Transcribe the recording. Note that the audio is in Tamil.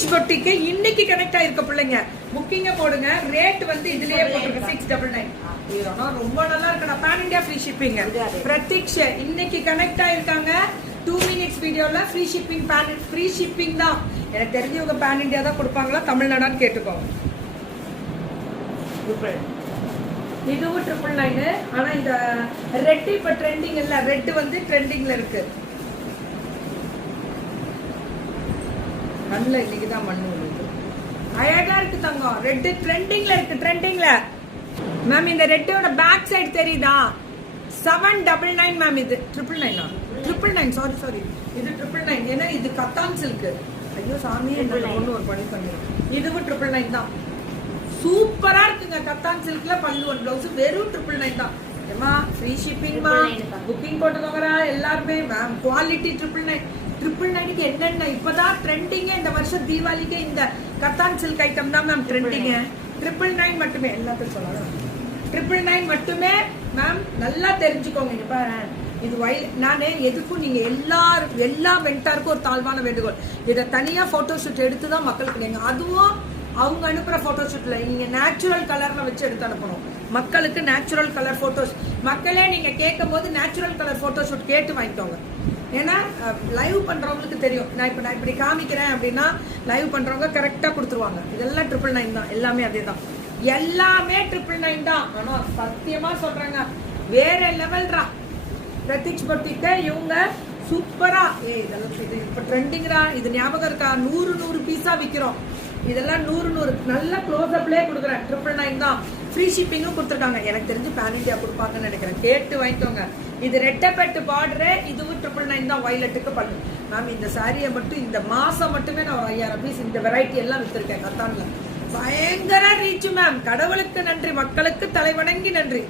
பொட்டிக்கு இன்னைக்கு கனெக்ட் ஆயிருக்க பிள்ளைங்க புக்கிங்க போடுங்க. ரேட் வந்து இதுலயே போட்டுருங்க 699. ரொம்ப நல்லா இருக்குடா. Pan India free shipping. Pratiksha இன்னைக்கு கனெக்ட் ஆயிருக்காங்க. 2 minutes வீடியோல ஃப்ரீ ஷிப்பிங். ஃப்ரீ ஷிப்பிங் தான். எனக்கு தெரிஞ்சவங்க பேன் இந்தியா தான் கொடுப்பாங்களா தமிழ்நாடான்னு கேட்டுக்கோங்க. இதுவும் 999. ஆனா இந்த ரெட் இப்ப ட்ரெண்டிங் இல்ல. ரெட் வந்து ட்ரெண்டிங்ல இருக்கு. நல்ல இன்னைக்குதான் மண்ணு விழுது. அழகா இருக்கு தங்கம். ரெட் ட்ரெண்டிங்ல இருக்கு. ட்ரெண்டிங்ல மேம் இந்த ரெட்டோட பேக் சைடு தெரியுதா? 799 மேம். இது 999 சாரி இது 999. ஏன்னா இது கத்தான் சில்க். ஐயோ சாமி என்ன ஒண்ணு ஒரு பணி பண்ணிடும். இதுவும் 999 தான். சூப்பரா இருக்குங்க. கத்தான் சில்க்ல பல்லு ஒரு பிளவுஸ் வெறும் 999 தான். ஏமா ஃப்ரீ ஷிப்பிங் மா. புக்கிங் போட்டுக்கோங்கடா எல்லாருமே. மேம் குவாலிட்டி 999க்கு என்னென்ன இப்பதான் ட்ரெண்டிங்கே. இந்த வருஷம் தீபாவளிக்கு இந்த கத்தான் சில்க் ஐட்டம் தான் மேம் ட்ரெண்டிங்க. 999 மட்டுமே. எல்லாத்தையும் சொல்லலாம் 999 மட்டுமே மேம். நல்லா தெரிஞ்சுக்கோங்க. இங்க பாரு இது நானே எதுக்கும் நீங்க எல்லா வெண்டாருக்கும் ஒரு தாழ்வான வேண்டுகோள். இதை தனியா போட்டோ ஷூட் எடுத்து தான் மக்களுக்கு நீங்க அதுவும் அவங்க அனுப்புற போட்டோ ஷூட்ல நீங்க நேச்சுரல் கலர்ல வச்சு எடுத்து அனுப்பணும். மக்களுக்கு நேச்சுரல் கலர் போட்டோஸ். மக்களே நீங்க கேட்கும் போது நேச்சுரல் கலர் போட்டோ ஷூட் கேட்டு வாங்கிக்கோங்க. ஏன்னா லைவ் பண்றவங்களுக்கு தெரியும். நான் இப்படி காமிக்கிறேன் அப்படின்னா லைவ் பண்றவங்க கரெக்டா கொடுத்துருவாங்க. இதெல்லாம் 999 தான். எல்லாமே அதே தான். எல்லாமே 999 தான். ஆனா சத்தியமா சொல்றாங்க வேற லெவல்ரா. பிரதீக்ஷ் பட்டிட்ட இவங்க சூப்பரா. இதெல்லாம் இது இப்ப ட்ரெண்டிங்ரா. இது ஞாபகம் இருக்கா? 100 பீஸா விக்கிறோம். இதெல்லாம் 100 நல்ல க்ளோஸ் அப்லயே கொடுக்குறேன். 999 தான். ஃப்ரீ ஷிப்பிங்கும் கொடுத்துருக்காங்க. எனக்கு தெரிஞ்சு பேன் இந்தியா கொடுப்பாங்கன்னு நினைக்கிறேன். கேட்டு வாங்கிக்கோங்க. இது ரெட்டப்பட்டு பார்டரு. இதுவும் 999 தான். வயலட்டுக்கு பண்ணு மேம். இந்த சாரியை மட்டும் இந்த மாசம் மட்டுமே நான் ஒரு 5000 பீஸ் இந்த வெரைட்டி எல்லாம் வித்துருக்கேன். கத்தான்ல பயங்கர ரீச் மேம். கடவுளுக்கு நன்றி. மக்களுக்கு தலைவணங்கி நன்றி.